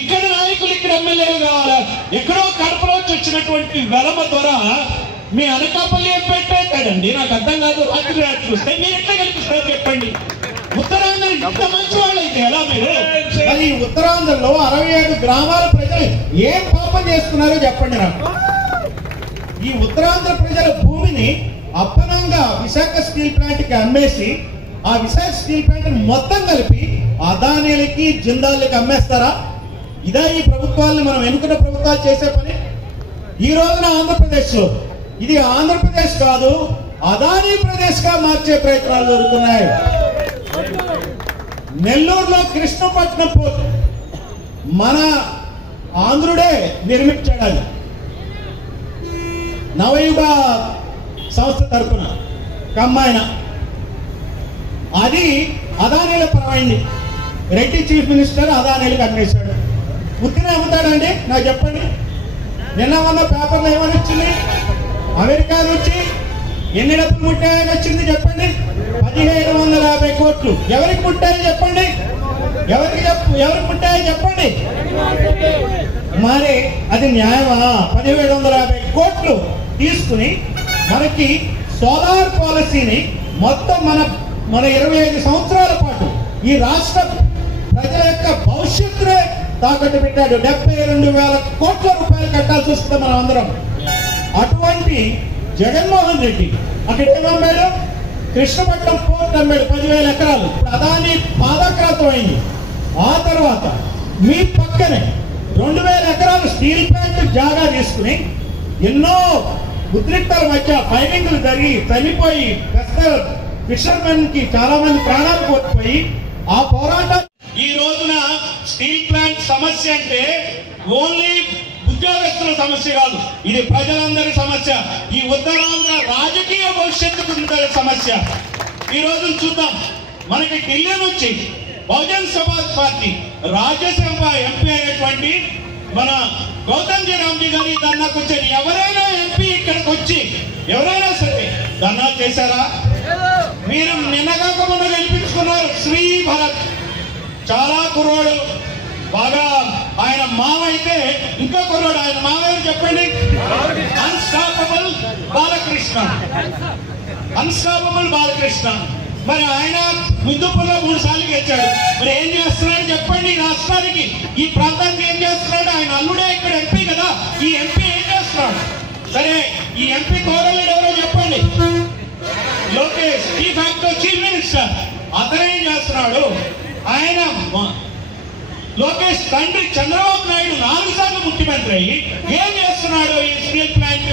ఇక్కడ నాయకులు ఇక్కడ ఎమ్మెల్యేలు కావాలా? ఎక్కడో కడపలోంచి వచ్చినటువంటి వెలమ ద్వారా మీ అనకాపల్లి ఏం పెట్టేస్తాడండి? నాకు అర్థం కాదు. రాత్రి చూస్తే మీరు ఎట్లా కనిపిస్తారు చెప్పండి? ఉత్తరాంధ్ర ఇంత మంచి వాళ్ళు అయితే ఎలా మీరు? ఈ ఉత్తరాంధ్రలో 67 గ్రామాల ప్రజలు ఏం పాపం చేస్తున్నారో చెప్పండి నాకు. ఈ ఉత్తరాంధ్ర ప్రజల భూమిని అప్పనంగా విశాఖ స్టీల్ ప్లాంట్ కి అమ్మేసి ఆ విశాఖ స్టీల్ ప్లాంట్ మొత్తం కలిపి అదానీలకి జిందాల్కి అమ్మేస్తారా? ఇదా ఈ ప్రభుత్వాలను మనం ఎన్నుకున్న ప్రభుత్వాలు చేసే పని? ఈ రోజున ఆంధ్రప్రదేశ్ లో ఇది ఆంధ్రప్రదేశ్ కాదు, అదానీ ప్రదేశ్ గా మార్చే ప్రయత్నాలు జరుగుతున్నాయి. నెల్లూరులో కృష్ణపట్నం పోర్ట్ మన ఆంధ్రుడే నిర్మించాడు. నవయుగ సంస్థ తరఫున కమ్మాయన అది అదానీల పరమైంది. రెడ్డి చీఫ్ మినిస్టర్ అదానీలకు అమ్మేశాడు. ఉత్తినే అమ్ముతాడండి? నాకు చెప్పండి. నిన్న ఉన్న పేపర్లో ఏమని వచ్చింది? అమెరికా నుంచి ఎన్ని డబ్బులు ముట్టాయని వచ్చింది చెప్పండి? 1750 కోట్లు. ఎవరికి ముట్టాయో చెప్పండి? ఎవరికి ముట్టాయో చెప్పండి? మరి అది న్యాయమా? 1750 కోట్లు తీసుకుని మనకి సోలార్ పాలసీని మొత్తం మన 25 సంవత్సరాల పాటు ఈ రాష్ట్ర ప్రజల యొక్క భవిష్యత్తునే తాకట్టు పెట్టాడు. 72,000 కోట్ల రూపాయలు కట్టాల్సి వస్తుంది మనం అందరం. అటువంటి జగన్మోహన్ రెడ్డి అక్కడ ఏమమ్మాడు? కృష్ణపట్నం పోర్ట్ అమ్మాడు 10,000 ఎకరాలు. ఇప్పుడు అదాని పాదక్రాంతం అయింది. ఆ తర్వాత మీ పక్కనే 2,000 ఎకరాలు స్టీల్ ప్లాంట్ జాగా తీసుకుని ఎన్నో ఉద్రిక్తల మధ్య ఫైరింగ్లు జరిగి చనిపోయి ఫిషర్మెన్ కి చాలా మంది ప్రాణాలు కోల్పోయి ఆ పోరాటం. ఈ రోజున స్టీల్ ప్లాంట్ సమస్య అంటే ఓన్లీ ఉద్యోగస్తుల సమస్య కాదు, ఇది ప్రజలందరి సమస్య. ఈ ఉత్తరాంధ్ర రాజకీయ భవిష్యత్తు సమస్య. ఈ రోజు చూద్దాం, మనకి ఢిల్లీ నుంచి బహుజన్ సమాజ్ పార్టీ రాజ్యసభ ఎంపీ అయినటువంటి మన గౌతమ్ రామ్జీ గారి ధర్నాకు వచ్చారు. ఎవరైనా ఎంపీ ఇక్కడికి వచ్చి ఎవరైనా సరే ధర్నా చేశారా? మీరు నిన్నగాక మొన్న గెలిపించుకున్నారు శ్రీ భరత్, చాలా కుర్రోడు, బాగా ఆయన మావ అయితే ఇంకా కుర్రోడు. ఆయన మావ చెప్పండి? అన్స్టాపబుల్ బాలకృష్ణ. అన్స్టాపబుల్ బాలకృష్ణ. మరి ఆయన ముద్దుపుల్లో 3 సార్లు గెలిచాడు. మరి ఏం చేస్తున్నాడు చెప్పండి? రాష్ట్రానికి ఈ ప్రాంతానికి ఏం చేస్తున్నాడు? ఆయన అల్లుడే ఇక్కడ ఎంపీ కదా. ఈ ఎంపీ ఏం చేస్తున్నాడు? సరే, ఈ ఎంపీ కోడలు ఎవరో చెప్పండి? Lokesh, chief actor, chief minister. అతనేం చేస్తున్నాడు? ఆయన లోకేష్ తండ్రి చంద్రబాబు నాయుడు 4 సార్లు ముఖ్యమంత్రి అయ్యి ఏం చేస్తున్నాడు? ఈ స్టీల్ ప్లాంట్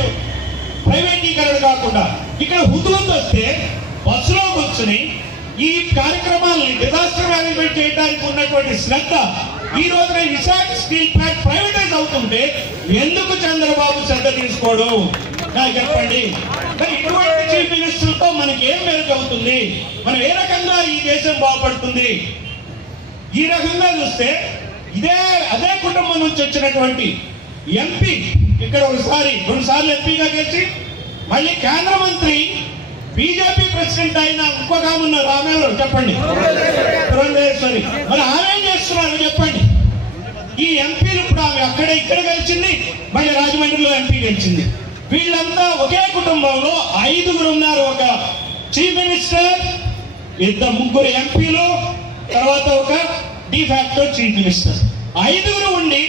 ప్రైవేటీకరణ కాకుండా ఇక్కడ హుద్దుంది వస్తే బస్సులో కూర్చుని ఈ కార్యక్రమాలని డిజాస్టర్ మేనేజ్మెంట్ చేయడానికి ఉన్నటువంటి శ్రద్ధ ఈ రోజున విశాఖ స్టీల్ ప్లాంట్ ప్రైవేటైజ్ అవుతుంటే ఎందుకు చంద్రబాబు శ్రద్ధ తీసుకోడు? నాకు చెప్పండి. మరి ఇటువంటి చీఫ్ మినిస్టర్తో మనకి ఏం మేరకు అవుతుంది? మనం ఏ రకంగా ఈ దేశం బాగుపడుతుంది? ఈ రకంగా చూస్తే అదే కుటుంబం నుంచి వచ్చినటువంటి ఎంపీ ఇక్కడ 2 సార్లు ఎంపీగా గెలిచి మళ్ళీ కేంద్ర మంత్రి బీజేపీ ప్రెసిడెంట్ అయిన ఇంకొక ఆమె ఉన్నారు. ఆమె ఎవరు చెప్పండి? పురంధేశ్వరి. మరి ఆమె ఏం చేస్తున్నారు చెప్పండి? ఈ ఎంపీలు ఇప్పుడు ఆమె ఇక్కడ గెలిచింది, మళ్ళీ రాజమండ్రిలో ఎంపీ గెలిచింది. వీళ్ళంతా ఒకే కుటుంబంలో 5 ఉన్నారు. ఒక చీఫ్ మినిస్టర్, 3 ఎంపీలు, తర్వాత ఒక డిఫాక్టో చీఫ్ మినిస్టర్. 5 ఉండి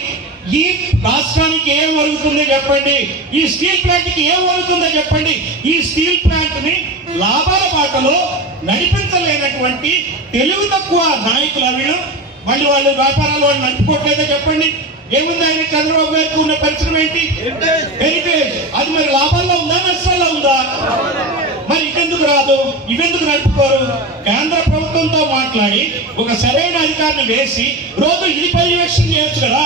ఈ రాష్ట్రానికి ఏం వరుగుతుందో చెప్పండి? ఈ స్టీల్ ప్లాంట్ కి ఏం వరుగుతుందో చెప్పండి? ఈ స్టీల్ ప్లాంట్ ని లాభాల బాటలో నడిపించలేనటువంటి తెలివి తక్కువ నాయకులు వీళ్ళు. మళ్ళీ వాళ్ళు వ్యాపారాలు వాళ్ళు నడుపుకోవట్లేదో చెప్పండి? ఏముంది ఆయన చంద్రబాబు గారికి ఉన్న పరిశ్రమ ఏంటి? హెరిటేజ్. అది మరి లాభాల్లో ఉందా నష్టాల్లో ఉందా? మరి ఇటెందుకు రాదు? ఇవెందుకు నడుపుకోరు? కేంద్ర ప్రభుత్వంతో మాట్లాడి ఒక సరైన అధికారిని వేసి రోజు ఇది పర్యవేక్షణ చేయొచ్చు కదా.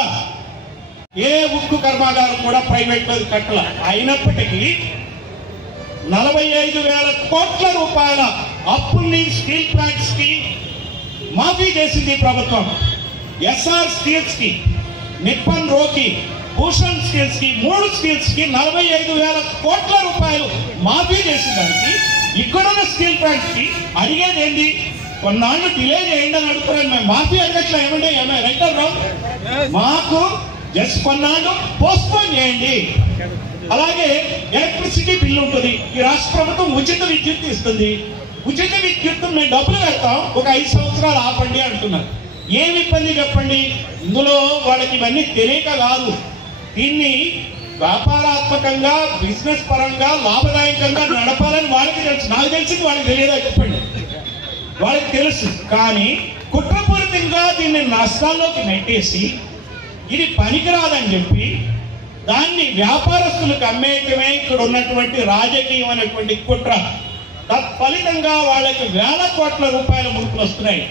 ఏ ఉక్కు కర్మాగారం కూడా ప్రైవేట్ మీద కట్టల. అయినప్పటికీ 45,000 కోట్ల రూపాయల అప్పుల్ని స్టీల్ ప్లాంట్స్ కి మాఫీ చేసింది ప్రభుత్వం. ఎస్ఆర్ స్టీల్స్ కి, నిప్పన్ రోకి, భూషణ్ స్టీల్స్ కి, 3 స్టీల్స్ కి 45,000 కోట్ల రూపాయలు మాఫీ చేసేదానికి ఇక్కడున్న స్టీల్ ప్లాంట్స్ కి అడిగేది ఏంది? కొన్నాళ్ళు డిలే చేయండి అని అడుగుతున్నాను. మేము మాఫీ అడగట్లా. ఏమంటే రైట్ ఆర్ రాంగ్? మాకు జస్ట్ కొన్నాళ్ళు పోస్ట్పోన్ చేయండి. అలాగే ఎలక్ట్రిసిటీ బిల్లు ఉంటుంది. ఈ రాష్ట్ర ప్రభుత్వం ఉచిత విద్యుత్ ఇస్తుంది. ఉచిత విద్యుత్ మేము డబ్బులు కడతాం, ఒక 5 సంవత్సరాలు ఆపండి అంటున్నారు. ఏమి ఇబ్బంది చెప్పండి? ఇందులో వాళ్ళకి ఇవన్నీ తెలియక కాదు. దీన్ని వ్యాపారాత్మకంగా బిజినెస్ పరంగా లాభదాయకంగా నడపాలని వాళ్ళకి తెలుసు. నాకు తెలిసింది వాళ్ళకి తెలియదా చెప్పండి? వాళ్ళకి తెలుసు. కానీ కుట్రపూరితంగా దీన్ని నష్టాల్లోకి నెట్టేసి ఇది పనికిరాదని చెప్పి దాన్ని వ్యాపారస్తులకు అమ్మేయటమే ఇక్కడ ఉన్నటువంటి రాజకీయం అనేటువంటి కుట్ర. తత్ఫలితంగా వాళ్ళకి వేల కోట్ల రూపాయల ముడుపులు వస్తున్నాయి.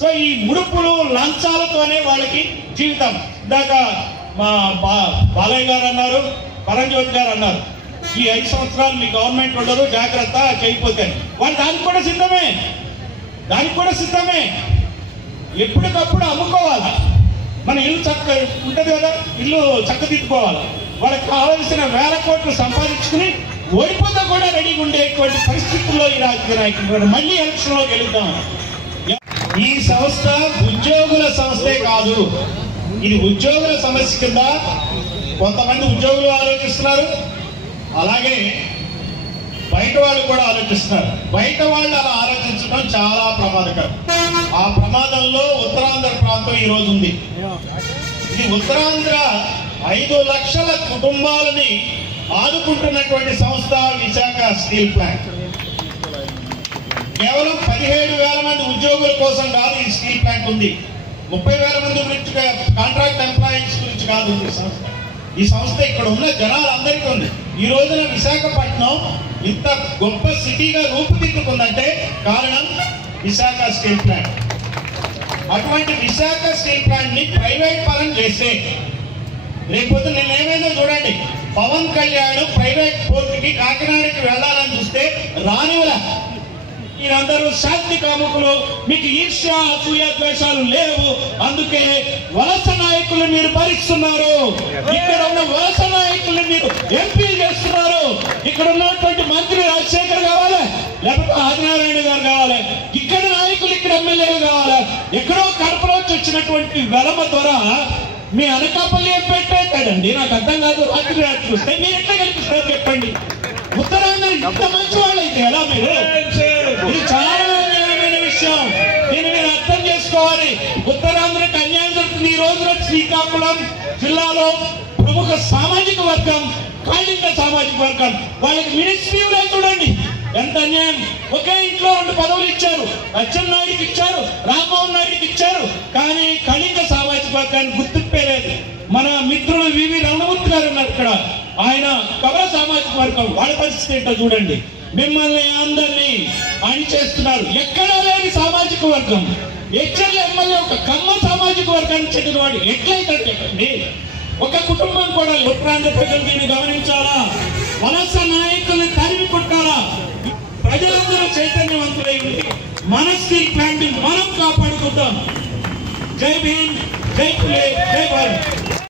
సో ఈ ముడుపులు లంచాలతోనే వాళ్ళకి జీవితం. ఇందాక మా బాలయ్య గారు అన్నారు, పరంజ్యోతి గారు అన్నారు, ఈ 5 సంవత్సరాలు మీ గవర్నమెంట్ ఉండదు, జాగ్రత్త చేయకపోతే. వాళ్ళు దానికి కూడా సిద్ధమే. ఎప్పటికప్పుడు అమ్ముకోవాలా, మన ఇల్లు చక్క ఉంటుంది కదా, ఇల్లు చక్కదిద్దుకోవాలి. వాళ్ళకి కావలసిన వేల కోట్లు సంపాదించుకుని ఓడిపోతా కూడా రెడీగా ఉండేటువంటి పరిస్థితుల్లో ఈ రాజకీయ నాయకులు మళ్ళీ ఎలక్షన్లో గెలుద్దాం. ఈ సంస్థ ఉద్యోగుల సంస్థే కాదు, ఇది ఉద్యోగుల సమస్య కింద కొంతమంది ఉద్యోగులు ఆలోచిస్తున్నారు, అలాగే బయట వాళ్ళు కూడా ఆలోచిస్తున్నారు. బయట వాళ్ళు అలా ఆలోచించడం చాలా ప్రమాదకరం. ఆ ప్రమాదంలో ఉత్తరాంధ్ర ప్రాంతం ఈ రోజు ఉంది. ఇది ఉత్తరాంధ్ర 5 లక్షల కుటుంబాలని ఆదుకుంటున్నటువంటి సంస్థ విశాఖ స్టీల్ ప్లాంట్. కేవలం 17,000 మంది ఉద్యోగుల కోసం కాదు ఈ స్టీల్ ప్లాంట్ ఉంది. 30,000 మంది గురించి, కాంట్రాక్ట్ ఎంప్లాయీస్ గురించి కాదు ఈ సంస్థ. ఈ సంస్థ ఇక్కడ ఉన్న జనాలందరికీ ఉంది. ఈ రోజున విశాఖపట్నం ఇంత గొప్ప సిటీగా రూపుదిద్దుకుందంటే కారణం విశాఖ స్టీల్ ప్లాంట్. అటువంటి విశాఖ స్టీల్ ప్లాంట్ ని ప్రైవేట్ పరం చేస్తే రేపొద్దు నేనేమైందో చూడండి. పవన్ కళ్యాణ్ ప్రైవేట్ పోర్టుకి కాకినాడకి వెళ్ళాలని చూస్తే రానివలా. మీరందరూ శాంతి కాముకులు, మీకు ఈర్ష్య అసూయ ద్వేషాలు లేవు, అందుకే వలస నాయకులు మీరు భరిస్తున్నారు. ఇక్కడ ఉన్న వలస నాయకులు మీరు ఎంపీ చేస్తున్నారు. ఇక్కడ ఉన్నటువంటి మంత్రి రాజశేఖర్ కావాలి, లేకపోతే ఆదినారాయణ గారు కావాలి, ఇక్కడ నాయకులు ఇక్కడ ఎమ్మెల్యేలు కావాలి. ఎక్కడో కడపలోంచి వచ్చినటువంటి వెలమ ద్వారా మీ అనకాపల్లి ఏం పెట్టేస్తాడండి? నాకు అర్థం కాదు. రాత్రి చూస్తే మీరు ఎట్లా కనిపిస్తారు చెప్పండి? ఉత్తరాంధ్ర ఇంత మంచి వాళ్ళు అయితే ఎలా? మీరు ఇది చాలా అన్యాయమైన విషయం. దీన్ని మీరు అర్థం చేసుకోవాలి. ఉత్తరాంధ్రకు అన్యాయం జరుగుతుంది. ఈ రోజున శ్రీకాకుళం జిల్లాలో ప్రముఖ సామాజిక వర్గం కాళింగ సామాజిక వర్గం, వాళ్ళకి మినిస్ట్రీలో చూడండి ఎంత అన్యాయం. ఒకే ఇంట్లో 2 పదవులు ఇచ్చారు. అచ్చెన్నాయుడికి ఇచ్చారు, రామ్మోహన్ నాయుడికి ఇచ్చారు, కానీ కళింగ సామాజిక వర్గాన్ని గుర్తింపేలేదు. మన మిత్రులు వివి రమణమూర్తి గారు ఉన్నారు ఇక్కడ, ఆయన కమల సామాజిక వర్గం, వాళ్ళ పరిస్థితి ఏంటో చూడండి. మిమ్మల్ని అందరినీ ఆయన చేస్తున్నారు. ఎక్కడా లేని సామాజిక వర్గం హెచ్ఎల్ ఎమ్మెల్యే ఒక కమ్మ సామాజిక వర్గానికి చెందినవాడు ఎట్లయితే చెప్పండి? ఒక కుటుంబం కూడా. ఉత్తరాంధ్ర ప్రజలు దీన్ని గమనించాలా? వలస నాయకుల్ని తరిమి కొట్టాలా? ప్రజలందరూ చైతన్యవంతులై ఉంది. మన స్టీల్ ప్లాంట్ మనం కాపాడుకుంటాం. జై భీమ్, జై పులే, జై భారత్.